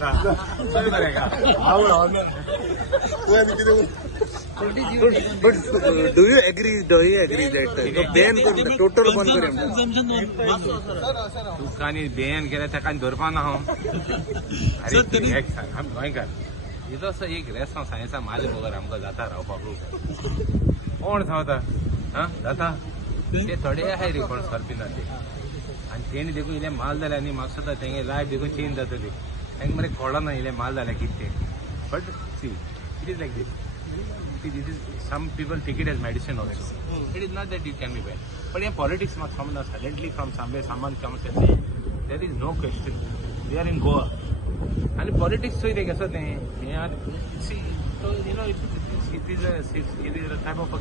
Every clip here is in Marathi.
बरें का But do you agree that ban करून total ban करें तुकांनी बेन केल्या ताका धरपा ना हांव अरे एक सांग आमी गोंयकार इजो असो एक रेस्पॉन्स आसा म्हाजे बगर आमकां जाता रावपाक कोण सांगता हा जाता ते थोडे आहाय रे कोण सरपी ना ते आनी तेणी देखून इल्लें माल जालें आनी म्हाका सुद्दां तेंगे लायफ देखून चेंज जातली तांकां मरे कळना इल्लें माल जालें कितें तें but see it is like this this is some people take it as medicine also. It is not that you can be bad. But in politics, suddenly from somewhere someone comes and says, there is no question. We are in Goa. And politics, so they get see, so you know, it is a type of a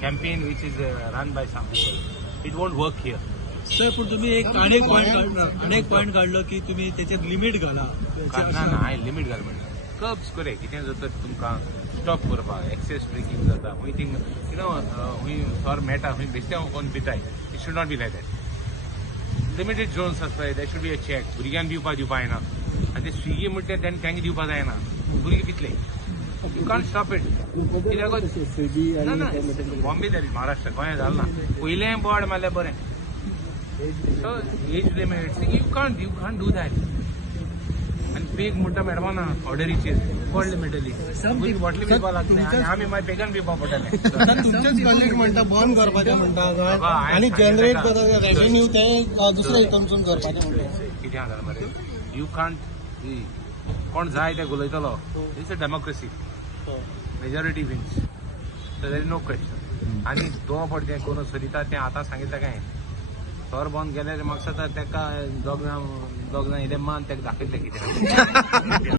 campaign which is run by some people. It won't work here. Sir पण तुम्ही अनेक पॉइंट काढलं की तुम्ही त्याच्यात लिमिट घाला ना हांवें लिमीट घाल म्हणटा कर्ब्स करे कितें जाता तुमकां स्टॉप करपाक एक्सेस ड्रिंकींग जाता हूंय थिंग हूंय सोर मेळटा हूंय बेश्टे कोण पिताय it should not be like that limited zones आसताय that should be a check भुरग्यांक दिवपाक जायना आनी ते स्विगी म्हणटा तांकां दिवपाक जायना भुरगे Pitle you can't stop it कित्याक ना बॉम्बे जाली महाराष्ट्र गोंया जालें ना पयलें बोर्ड मारलें बरें so age limit you can't do that आणि पेग मोठा मेळपाना ऑर्डरीचेर व्हडली मेळटली व्हडली पिवपाक लागले आनी आमी मागीर पेगान पिवपाक पडटले तुमचेच कॉलेज म्हणटा बंद करपाचें म्हणटा आनी जनरेट रेव्हेन्यू ते दुसऱ्या हितूनसून करपाचें म्हणटा कितें जालें मरे यू कांट कोण जाय ते उलयतलो it's a democracy majority wins so there is no question आनी दोन फावटी तें कोण चलिता तें आतां सांगितलें काय तोर बंद केल्यार म्हाका दिसता तेका दोग जाण इलें मान तेका दाखयतलें कितें